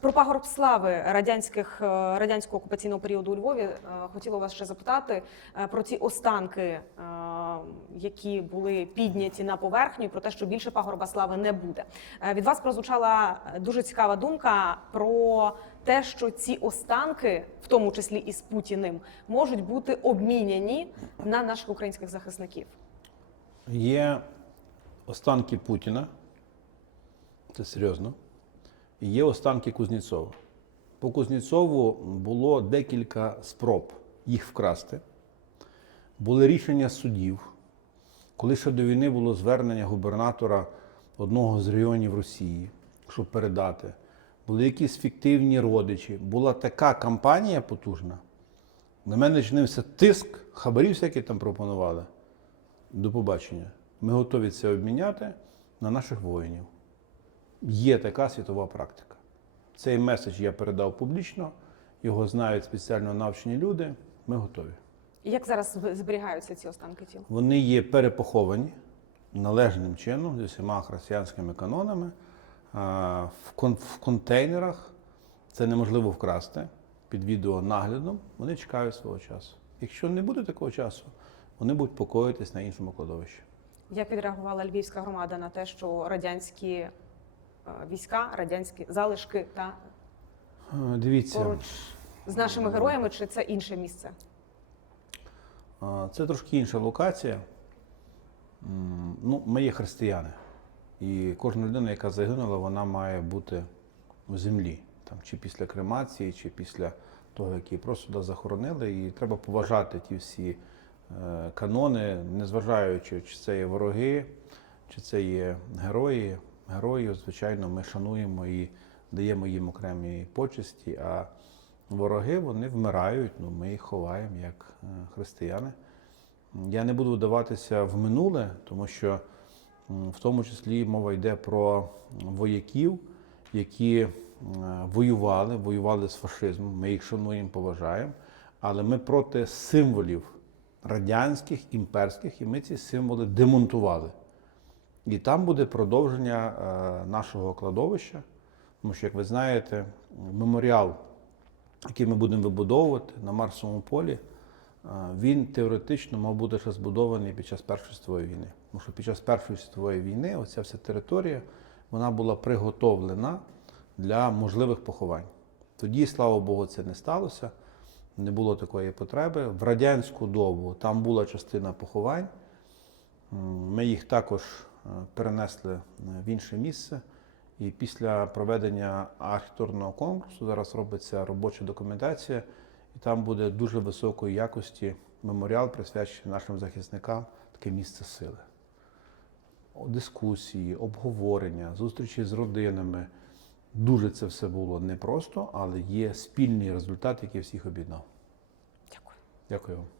Про пагорб слави радянських е, радянського окупаційного періоду у Львові е, хотіла вас ще запитати е, про ці останки, які були підняті на поверхню, про те, що більше пагорба слави не буде. Від вас прозвучала дуже цікава думка про те, що ці останки, в тому числі і з Путіним, можуть бути обміняні на наших українських захисників. Є останки Путіна, це серйозно, є останки Кузнєцова. По Кузнєцову було декілька спроб їх вкрасти. Були рішення судів. Коли ще до війни було звернення губернатора одного з районів Росії, щоб передати, були якісь фіктивні родичі. Була така кампанія потужна. На мене чинився тиск, хабарів всякі там пропонували. До побачення. Ми готові це обміняти на наших воїнів. Є така світова практика. Цей меседж я передав публічно, його знають спеціально навчені люди. Ми готові. Як зараз зберігаються ці останки тіл? Вони є перепоховані належним чином з усіма християнськими канонами в, кон- в контейнерах. Це неможливо вкрасти під відеонаглядом. Вони чекають свого часу. Якщо не буде такого часу, вони будуть покоїтись на іншому кладовищі. Як відреагувала львівська громада на те, що радянські війська, радянські залишки та Дивіться. поруч з нашими героями, чи це інше місце? Це трошки інша локація. Ну, ми є християни. І кожна людина, яка загинула, вона має бути в землі. Там, чи після кремації, чи після того, як її просто туди захоронили. І треба поважати ті всі е, канони, незважаючи, чи це є вороги, чи це є герої. Героїв, звичайно, ми шануємо і даємо їм окремі почесті. А вороги вони вмирають, ну ми їх ховаємо як е, християни. Я не буду вдаватися в минуле, тому що в тому числі мова йде про вояків, які е, воювали, воювали з фашизмом. Ми їх шануємо, поважаємо, але ми проти символів радянських, імперських, і ми ці символи демонтували. І там буде продовження е, нашого кладовища, тому що, як ви знаєте, меморіал, який ми будемо вибудовувати на Марсовому полі, е, він теоретично мав бути ще збудований під час Першої світової війни. Тому що під час Першої світової війни оця вся територія вона була приготовлена для можливих поховань. Тоді, слава Богу, це не сталося, не було такої потреби. В радянську добу там була частина поховань. Ми їх також перенесли е, в інше місце. І після проведення архітектурного конкурсу зараз робиться робоча документація, і там буде дуже високої якості меморіал, присвячений нашим захисникам, таке місце сили. Дискусії, обговорення, зустрічі з родинами. Дуже це все було непросто, але є спільний результат, який всіх об'єднав. Дякую. Дякую вам.